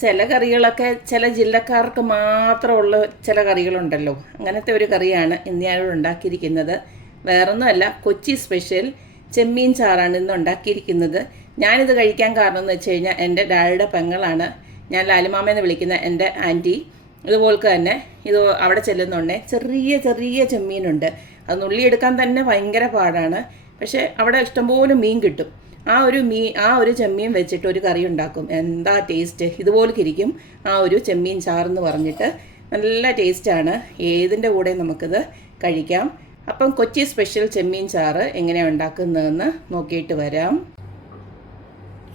ചില കറികളൊക്കെ ചില ജില്ലക്കാർക്ക് മാത്രമുള്ള ചില കറികളുണ്ടല്ലോ, അങ്ങനത്തെ ഒരു കറിയാണ് ഇന്ന് ഞാനിവിടെ ഉണ്ടാക്കിയിരിക്കുന്നത്. വേറൊന്നുമല്ല, കൊച്ചി സ്പെഷ്യൽ ചെമ്മീൻ ചാറാണ് ഇന്ന് ഉണ്ടാക്കിയിരിക്കുന്നത്. ഞാനിത് കഴിക്കാൻ കാരണം എന്ന് വെച്ച് കഴിഞ്ഞാൽ എൻ്റെ ഡാഡിയുടെ പെങ്ങളാണ്, ഞാൻ ലാലിമാമയെന്ന് വിളിക്കുന്ന എൻ്റെ ആൻറ്റി. ഇതുപോലെ തന്നെ ഇത് അവിടെ ചെല്ലുന്നുണ്ടേ ചെറിയ ചെറിയ ചെമ്മീനുണ്ട്. അത് നുള്ളിയെടുക്കാൻ തന്നെ ഭയങ്കര പാടാണ്. പക്ഷേ അവിടെ ഇഷ്ടംപോലെ മീൻ കിട്ടും. ആ ഒരു ചെമ്മീൻ വെച്ചിട്ട് ഒരു കറി ഉണ്ടാക്കും. എന്താ ടേസ്റ്റ്! ഇതുപോലൊക്കെ ഇരിക്കും ആ ഒരു ചെമ്മീൻ ചാറെന്ന് പറഞ്ഞിട്ട്. നല്ല ടേസ്റ്റാണ്. ഏതിൻ്റെ കൂടെ നമുക്കിത് കഴിക്കാം. അപ്പം കൊച്ചി സ്പെഷ്യൽ ചെമ്മീൻ ചാറ് എങ്ങനെയാണ് ഉണ്ടാക്കുന്നതെന്ന് നോക്കിയിട്ട് വരാം.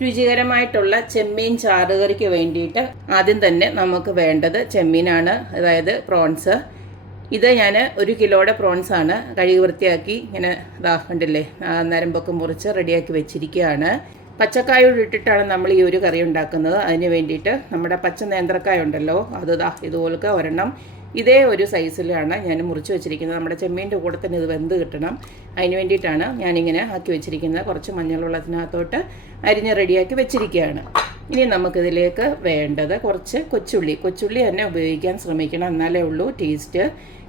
രുചികരമായിട്ടുള്ള ചെമ്മീൻ ചാറുകറിക്ക് വേണ്ടിയിട്ട് ആദ്യം തന്നെ നമുക്ക് വേണ്ടത് ചെമ്മീനാണ്, അതായത് പ്രോൺസ്. ഇത് ഞാൻ 1 കിലോയുടെ പ്രോൺസാണ് കഴുകി വൃത്തിയാക്കി ഇങ്ങനെ കണ്ടില്ലേ നരമ്പൊക്കെ മുറിച്ച് റെഡിയാക്കി വെച്ചിരിക്കുകയാണ്. പച്ചക്കായോട് ഇട്ടിട്ടാണ് നമ്മൾ ഈ ഒരു കറി ഉണ്ടാക്കുന്നത്. അതിന് വേണ്ടിയിട്ട് നമ്മുടെ പച്ച നേന്ത്രക്കായ ഉണ്ടല്ലോ, അത് ഇതുപോലൊക്കെ ഒരെണ്ണം ഇതേ ഒരു സൈസിലാണ് ഞാൻ മുറിച്ച് വെച്ചിരിക്കുന്നത്. നമ്മുടെ ചെമ്മീൻ്റെ കൂടെ തന്നെ ഇത് വെന്ത് കിട്ടണം. അതിന് വേണ്ടിയിട്ടാണ് ഞാനിങ്ങനെ ആക്കി വെച്ചിരിക്കുന്നത്. കുറച്ച് മഞ്ഞൾ വെള്ളത്തിനകത്തോട്ട് അരിഞ്ഞ് റെഡിയാക്കി വെച്ചിരിക്കുകയാണ്. ഇനി നമുക്കിതിലേക്ക് വേണ്ടത് കുറച്ച് കൊച്ചുള്ളി തന്നെ ഉപയോഗിക്കാൻ ശ്രമിക്കണം, എന്നാലേ ഉള്ളൂ ടേസ്റ്റ്.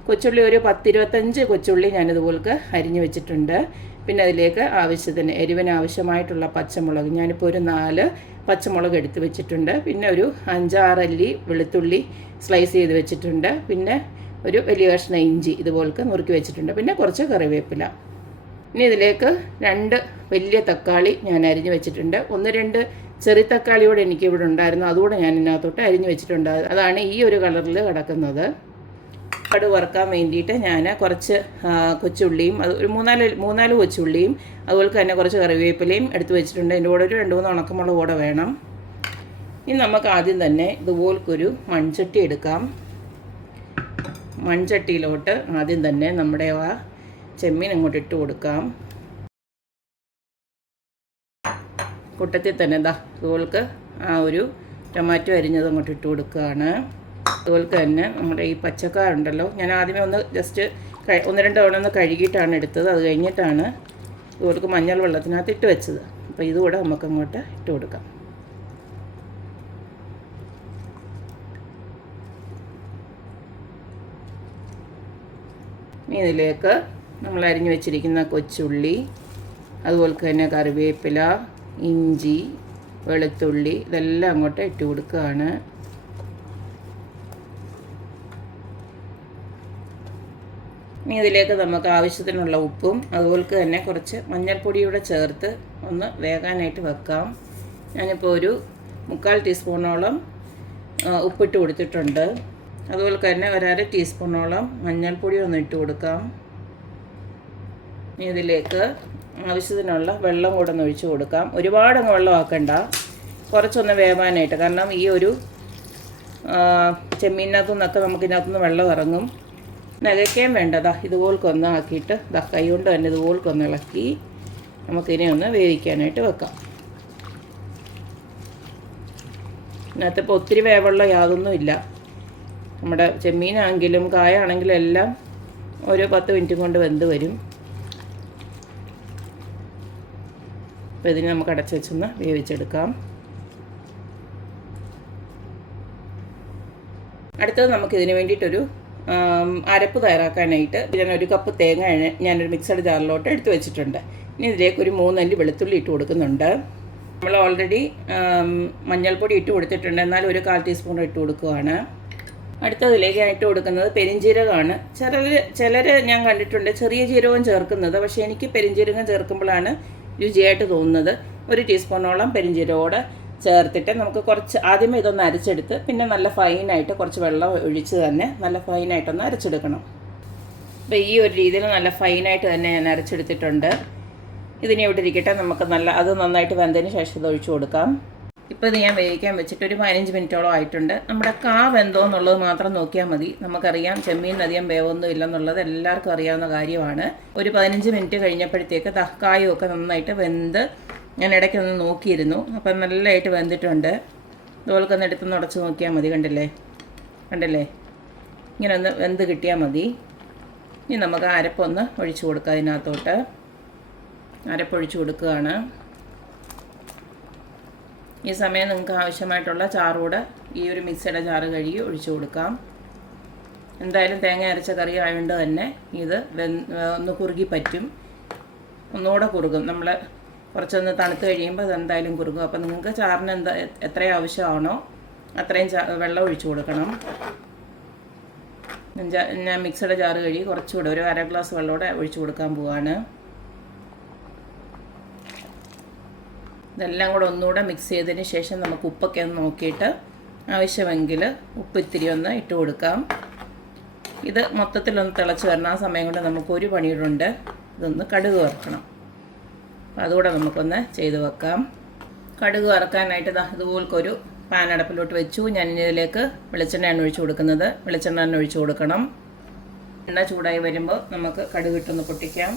കൊച്ചുള്ളി ഒരു 10-25 കൊച്ചുള്ളി ഞാനിതുപോലൊക്കെ അരിഞ്ഞ് വെച്ചിട്ടുണ്ട്. പിന്നെ അതിലേക്ക് ആവശ്യത്തിന് എരിവിന് ആവശ്യമായിട്ടുള്ള പച്ചമുളക്, ഞാനിപ്പോൾ ഒരു 4 പച്ചമുളക് എടുത്ത് വെച്ചിട്ടുണ്ട്. പിന്നെ ഒരു 5-6 അല്ലി വെളുത്തുള്ളി സ്ലൈസ് ചെയ്ത് വെച്ചിട്ടുണ്ട്. പിന്നെ ഒരു വലിയ കഷ്ണം ഇഞ്ചി ഇതുപോലൊക്കെ നുറുക്കി വെച്ചിട്ടുണ്ട്. പിന്നെ കുറച്ച് കറിവേപ്പില. ഇനി ഇതിലേക്ക് 2 വലിയ തക്കാളി ഞാൻ അരിഞ്ഞ് വെച്ചിട്ടുണ്ട്. 1-2 ചെറിയ തക്കാളിയോടെ എനിക്കിവിടെ ഉണ്ടായിരുന്നു, അതുകൂടെ ഞാൻ ഇതിനകത്തോട്ട് അരിഞ്ഞ് വെച്ചിട്ടുണ്ട്. അതാണ് ഈ ഒരു കളറിൽ കിടക്കുന്നത്. കടുക് വറുക്കാൻ വേണ്ടിയിട്ട് ഞാൻ കുറച്ച് കൊച്ചുള്ളിയും അത് ഒരു 3-4 കൊച്ചുള്ളിയും അതുപോലെ തന്നെ കുറച്ച് കറിവേപ്പിലയും എടുത്ത് വെച്ചിട്ടുണ്ട്. അതിൻ്റെ കൂടെ ഒരു 2-3 ഉണക്കമുളക് കൂടെ വേണം. ഇനി നമുക്ക് ആദ്യം തന്നെ ഇതുപോലൊരു മൺചട്ടി എടുക്കാം. മൺചട്ടിയിലോട്ട് ആദ്യം തന്നെ നമ്മുടെ ആ ചെമ്മീൻ അങ്ങോട്ട് ഇട്ട് കൊടുക്കാം. കൂട്ടത്തിൽ തന്നെ ഇതുപോലക്ക് ആ ഒരു ടൊമാറ്റോ അരിഞ്ഞത് അങ്ങോട്ട് ഇട്ട് കൊടുക്കുകയാണ്. അതുപോലെ തന്നെ നമ്മുടെ ഈ പച്ചക്കായ ഉണ്ടല്ലോ, ഞാൻ ആദ്യമേ ഒന്ന് ജസ്റ്റ് 1-2 തവണ ഒന്ന് കഴുകിയിട്ടാണ് എടുത്തത്. അത് കഴിഞ്ഞിട്ടാണ് ഇതുപോലക്ക് മഞ്ഞൾ വെള്ളത്തിനകത്ത് ഇട്ട് വെച്ചത്. അപ്പോൾ ഇതുകൂടെ നമുക്കങ്ങോട്ട് ഇട്ട് കൊടുക്കാം. ഇനി ഇതിലേക്ക് നമ്മൾ അരിഞ്ഞു വെച്ചിരിക്കുന്ന കൊച്ചുള്ളി, അതുപോലെ തന്നെ കറിവേപ്പില, ഇഞ്ചി, വെളുത്തുള്ളി ഇതെല്ലാം അങ്ങോട്ട് ഇട്ട് കൊടുക്കുകയാണ്. ഇനി ഇതിലേക്ക് നമുക്ക് ആവശ്യത്തിനുള്ള ഉപ്പും അതുപോലെ തന്നെ കുറച്ച് മഞ്ഞൾപ്പൊടിയൂടെ ചേർത്ത് ഒന്ന് വേകാനായിട്ട് വെക്കാം. ഞാനിപ്പോൾ ഒരു 3/4 ടീസ്പൂണോളം ഉപ്പിട്ട് കൊടുത്തിട്ടുണ്ട്. അതുപോലെ തന്നെ 1/2 ടീസ്പൂണോളം മഞ്ഞൾപ്പൊടി ഒന്ന് ഇട്ട് കൊടുക്കാം. ഇനി ഇതിലേക്ക് ആവശ്യത്തിനുള്ള വെള്ളം കൂടെ ഒന്ന് ഒഴിച്ച് കൊടുക്കാം. ഒരുപാടങ്ങ് വെള്ളം ആക്കണ്ട, കുറച്ചൊന്ന് വേവാനായിട്ട്. കാരണം ഈ ഒരു ചെമ്മീനകത്തു നിന്നൊക്കെ നമുക്കിതിനകത്തുനിന്ന് വെള്ളം ഇറങ്ങും. നകയ്ക്കാൻ വേണ്ടതാ ഇതുപോലൊന്ന് ആക്കിയിട്ട് കൈ കൊണ്ട് തന്നെ ഇതുപോലൊന്ന് ഇളക്കി നമുക്കിതിനെ ഒന്ന് വേവിക്കാനായിട്ട് വെക്കാം. ഇതിനകത്തിപ്പോൾ ഒത്തിരി വേവുള്ള യാതൊന്നുമില്ല. നമ്മുടെ ചെമ്മീനാണെങ്കിലും കായാണെങ്കിലും എല്ലാം ഒരു 10 മിനിറ്റ് കൊണ്ട് വെന്ത് വരും. അപ്പോൾ ഇതിന് നമുക്ക് അടച്ച് വെച്ചൊന്ന് വേവിച്ചെടുക്കാം. അടുത്തത് നമുക്കിതിന് വേണ്ടിയിട്ടൊരു അരപ്പ് തയ്യാറാക്കാനായിട്ട് ഞാൻ 1 കപ്പ് തേങ്ങ ഞാനൊരു മിക്സഡ് ജാറിലോട്ട് എടുത്ത് വെച്ചിട്ടുണ്ട്. ഇനി ഇതിലേക്ക് ഒരു 3 അല്ലി വെളുത്തുള്ളി ഇട്ട് കൊടുക്കുന്നുണ്ട്. നമ്മൾ ഓൾറെഡി മഞ്ഞൾപ്പൊടി ഇട്ട് കൊടുത്തിട്ടുണ്ട്, എന്നാൽ ഒരു 1/4 ടീസ്പൂൺ ഇട്ട് കൊടുക്കുകയാണ്. അടുത്തതിലേക്ക് ഇട്ട് കൊടുക്കുന്നത് പെരിഞ്ജീരകമാണ്. ചിലർ ഞാൻ കണ്ടിട്ടുണ്ട് ചെറിയ ജീരകം ചേർക്കുന്നത്, പക്ഷേ എനിക്ക് പെരിഞ്ജീരകം ചേർക്കുമ്പോഴാണ് രുചിയായിട്ട് തോന്നുന്നത്. 1 ടീസ്പൂണോളം പെരിഞ്ജീരകോടെ ചേർത്തിട്ട് നമുക്ക് കുറച്ച് ആദ്യമേ ഇതൊന്ന് അരച്ചെടുത്ത് പിന്നെ നല്ല ഫൈനായിട്ട് കുറച്ച് വെള്ളം ഒഴിച്ച് തന്നെ നല്ല ഫൈനായിട്ടൊന്ന് അരച്ചെടുക്കണം. അപ്പോൾ ഈ ഒരു രീതിയിൽ നല്ല ഫൈനായിട്ട് തന്നെ ഞാൻ അരച്ചെടുത്തിട്ടുണ്ട്. ഇതിനെ ഇവിടെ ഇരിക്കട്ടെ. നമുക്ക് അത് നന്നായിട്ട് വെന്തതിന് ശേഷം ഇത് ഒഴിച്ചു കൊടുക്കാം. ഇപ്പോൾ ഇത് ഞാൻ വേവിക്കാൻ വെച്ചിട്ട് ഒരു 15 മിനിറ്റോളം ആയിട്ടുണ്ട്. നമ്മുടെ വെന്തോ എന്നുള്ളത് മാത്രം നോക്കിയാൽ മതി. നമുക്കറിയാം ചെമ്മീൻ അധികം വേവൊന്നും ഇല്ലെന്നുള്ളത് എല്ലാവർക്കും അറിയാവുന്ന കാര്യമാണ്. ഒരു 15 മിനിറ്റ് കഴിഞ്ഞപ്പോഴത്തേക്ക് കായൊക്കെ നന്നായിട്ട് വെന്ത് ഞാൻ ഇടയ്ക്കൊന്ന് നോക്കിയിരുന്നു. അപ്പം നല്ലതായിട്ട് വെന്തിട്ടുണ്ട്. ഇതുപോലെ ഒന്ന് എടുത്തൊന്ന് ഉടച്ച് നോക്കിയാൽ മതി. കണ്ടല്ലേ ഇങ്ങനെ ഒന്ന് വെന്ത് കിട്ടിയാൽ മതി. ഇനി നമുക്ക് അരപ്പൊന്ന് ഒഴിച്ചു കൊടുക്കാം. അതിനകത്തോട്ട് അരപ്പൊഴിച്ച് കൊടുക്കുകയാണ്. ഈ സമയം നിങ്ങൾക്ക് ആവശ്യമായിട്ടുള്ള ചാറുകൂടെ ഈ ഒരു മിക്സിയുടെ ജാറ് കഴുകി ഒഴിച്ചു കൊടുക്കാം. എന്തായാലും തേങ്ങ അരച്ച കറി ആയതുകൊണ്ട് തന്നെ ഇത് ഒന്ന് കുറുകി പറ്റും, ഒന്നുകൂടെ കുറുകും. നമ്മൾ കുറച്ചൊന്ന് തണുത്ത് കഴിയുമ്പോൾ അത് എന്തായാലും കുറുകും. അപ്പോൾ നിങ്ങൾക്ക് ചാറിന് എത്ര ആവശ്യമാണോ അത്രയും വെള്ളം ഒഴിച്ചു കൊടുക്കണം. ഞാൻ മിക്സിയുടെ ജാറ് കഴുകി കുറച്ചുകൂടെ ഒരു 1/2 ഗ്ലാസ് വെള്ളമൂടെ ഒഴിച്ചു കൊടുക്കാൻ പോവാണ്. ഇതെല്ലാം കൂടെ ഒന്നുകൂടെ മിക്സ് ചെയ്തതിന് ശേഷം നമുക്ക് ഉപ്പൊക്കെ ഒന്ന് നോക്കിയിട്ട് ആവശ്യമെങ്കിൽ ഉപ്പ് ഇത്തിരി ഒന്ന് ഇട്ട് കൊടുക്കാം. ഇത് മൊത്തത്തിലൊന്ന് തിളച്ച് വരണം. ആ സമയം കൊണ്ട് നമുക്കൊരു പണിയിടുണ്ട്, ഇതൊന്ന് കടുക് വറുക്കണം. അപ്പോൾ അതുകൂടെ നമുക്കൊന്ന് ചെയ്ത് വെക്കാം. കടുക് വറുക്കാനായിട്ട് ഇതുപോലൊരു പാൻ അടപ്പിലോട്ട് വെച്ചു. ഞാൻ ഇതിലേക്ക് വെളിച്ചെണ്ണയാണ് ഒഴിച്ചു കൊടുക്കുന്നത്. വെളിച്ചെണ്ണ ഒഴിച്ചു കൊടുക്കണം. എണ്ണ ചൂടായി വരുമ്പോൾ നമുക്ക് കടുക് ഇട്ടൊന്ന് പൊട്ടിക്കാം.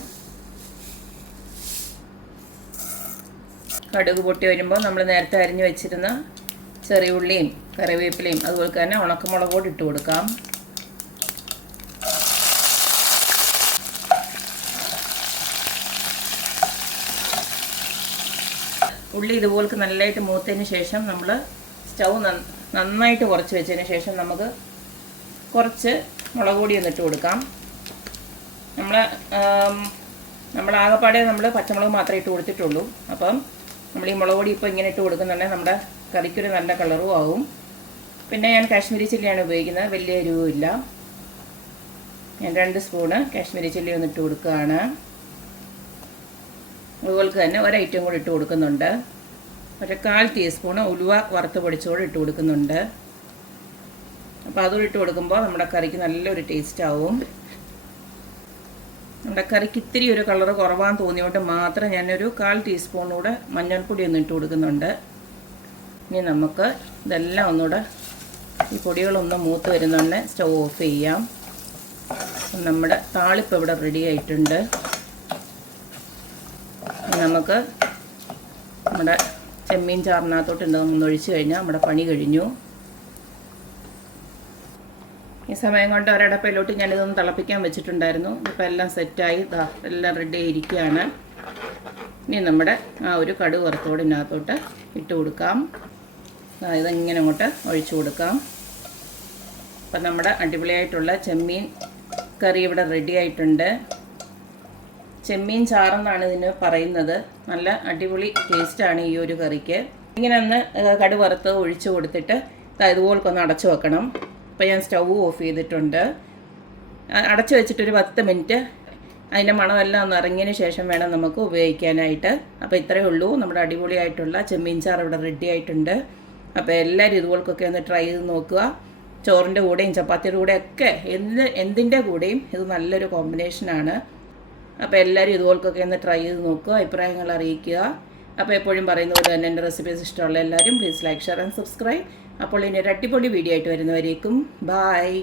കടുക് പൊട്ടി വരുമ്പോൾ നമ്മൾ നേരത്തെ അരിഞ്ഞു വെച്ചിരുന്ന ചെറിയ ഉള്ളിയും കറിവേപ്പിലയും അതുപോലെ തന്നെ ഉണക്കമുളക് കൂടി ഇട്ട് കൊടുക്കാം. ഉള്ളി ഇതുപോലെ നല്ലതായിട്ട് മൂത്തതിന് ശേഷം നമ്മൾ സ്റ്റൗ നന്നായിട്ട് കുറച്ച് വെച്ചതിന് ശേഷം നമുക്ക് കുറച്ച് മുളക് പൊടി ഒന്നിട്ട് കൊടുക്കാം. നമ്മൾ ആകെപ്പാടെ നമ്മൾ പച്ചമുളക് മാത്രമേ ഇട്ട് കൊടുത്തിട്ടുള്ളൂ. അപ്പം നമ്മൾ ഈ മുളക് പൊടി ഇപ്പോൾ ഇങ്ങനെ ഇട്ട് കൊടുക്കുന്നുണ്ടെങ്കിൽ നമ്മുടെ കറിക്കൊരു നല്ല കളറും ആവും. പിന്നെ ഞാൻ കാശ്മീരി ചില്ലിയാണ് ഉപയോഗിക്കുന്നത്, വലിയ എരിവുമില്ല. ഞാൻ 2 സ്പൂണ് കാശ്മീരി ചില്ലി ഒന്നിട്ട് കൊടുക്കുകയാണ്. അതുപോലെ തന്നെ ഒരു ഐറ്റം കൂടി ഇട്ട് കൊടുക്കുന്നുണ്ട്. 1/4 ടീസ്പൂണ് ഉലുവ വറുത്ത് പൊടിച്ചോട് ഇട്ട് കൊടുക്കുന്നുണ്ട്. അപ്പോൾ അതും ഇട്ട് കൊടുക്കുമ്പോൾ നമ്മുടെ കറിക്ക് നല്ലൊരു ടേസ്റ്റ് ആവും. നമ്മുടെ കറിക്ക് ഇത്തിരി ഒരു കളർ കുറവാന്ന് തോന്നിയോണ്ട് മാത്രം ഞാനൊരു 1/4 ടീസ്പൂൺ കൂടെ മഞ്ഞൾപ്പൊടി ഒന്ന് ഇട്ട് കൊടുക്കുന്നുണ്ട്. ഇനി നമുക്ക് ഇതെല്ലാം ഒന്നുകൂടെ ഈ പൊടികളൊന്ന് മൂത്ത് വരുന്നുണ്ട് സ്റ്റൗ ഓഫ് ചെയ്യാം. നമ്മുടെ താളിപ്പ് ഇവിടെ റെഡി ആയിട്ടുണ്ട്. നമുക്ക് നമ്മുടെ ചെമ്മീൻ ചാറിനകത്തോട്ട് ഒന്ന് ഒഴിച്ച് കഴിഞ്ഞാൽ നമ്മുടെ പണി കഴിഞ്ഞു. ഈ സമയം കൊണ്ട് ഒരടപ്പയിലോട്ട് ഞാനിതൊന്ന് തിളപ്പിക്കാൻ വെച്ചിട്ടുണ്ടായിരുന്നു. ഇപ്പോൾ എല്ലാം സെറ്റായി എല്ലാം റെഡി ആയിരിക്കുകയാണ്. ഇനി നമ്മുടെ ആ ഒരു കടുക് വറുത്തോട് ഇതിനകത്തോട്ട് ഇട്ട് കൊടുക്കാം. ഇതിങ്ങനെ അങ്ങോട്ട് ഒഴിച്ചു കൊടുക്കാം. അപ്പം നമ്മുടെ അടിപൊളിയായിട്ടുള്ള ചെമ്മീൻ കറി ഇവിടെ റെഡി ആയിട്ടുണ്ട്. ചെമ്മീൻ ചാറെന്നാണ് ഇതിന് പറയുന്നത്. നല്ല അടിപൊളി ടേസ്റ്റാണ് ഈ ഒരു കറിക്ക്. ഇങ്ങനെ ഒന്ന് കടുക് വറുത്ത് ഒഴിച്ച് കൊടുത്തിട്ട് ഇതുപോലൊക്കെ അടച്ചു വെക്കണം. അപ്പോൾ ഞാൻ സ്റ്റൗ ഓഫ് ചെയ്തിട്ടുണ്ട്. അടച്ചു വെച്ചിട്ടൊരു 10 മിനിറ്റ് അതിൻ്റെ മണമെല്ലാം ഒന്ന് ഇറങ്ങിയതിന് ശേഷം വേണം നമുക്ക് ഉപയോഗിക്കാനായിട്ട്. അപ്പോൾ ഇത്രയേ ഉള്ളൂ, നമ്മുടെ അടിപൊളിയായിട്ടുള്ള ചെമ്മീൻ ചാറ് ഇവിടെ റെഡി ആയിട്ടുണ്ട്. അപ്പോൾ എല്ലാവരും ഇതുപോലൊക്കെ ഒന്ന് ട്രൈ ചെയ്ത് നോക്കുക. ചോറിൻ്റെ കൂടെയും ചപ്പാത്തിയുടെ കൂടെയൊക്കെ എന്തിൻ്റെ കൂടെയും ഇത് നല്ലൊരു കോമ്പിനേഷനാണ്. അപ്പോൾ എല്ലാവരും ഇതുപോലൊക്കെ ഒന്ന് ട്രൈ ചെയ്ത് നോക്കുക, അഭിപ്രായങ്ങൾ അറിയിക്കുക. അപ്പോൾ എപ്പോഴും പറയുന്ന പോലെ തന്നെ എൻ്റെ റെസിപ്പീസ് ഇഷ്ടമുള്ള എല്ലാവരും please like, share and subscribe. അപ്പോൾ ഇനി ഒരു അടിപൊളി വീഡിയോ ആയിട്ട് വരുന്നവരേക്കും ബായ്.